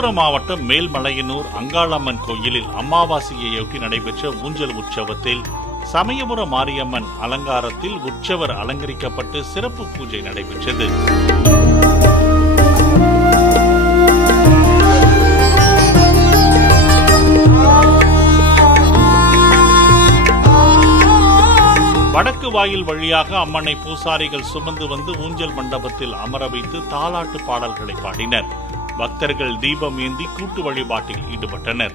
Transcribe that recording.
விழுப்புரம் மாவட்டம் மேல்மலையனூர் அங்காளம்மன் கோயிலில் அமாவாசையையொட்டி நடைபெற்ற ஊஞ்சல் உற்சவத்தில் சமயபுர மாரியம்மன் அலங்காரத்தில் உற்சவர் அலங்கரிக்கப்பட்டு சிறப்பு பூஜை நடைபெற்றது. வடக்கு வாயில் வழியாக அம்மனை பூசாரிகள் சுமந்து வந்து ஊஞ்சல் மண்டபத்தில் அமர வைத்து தாலாட்டு பாடல்களை பாடினர். பக்தர்கள் தீபம் ஏந்தி கூட்டு வழிபாட்டில் ஈடுபட்டனர்.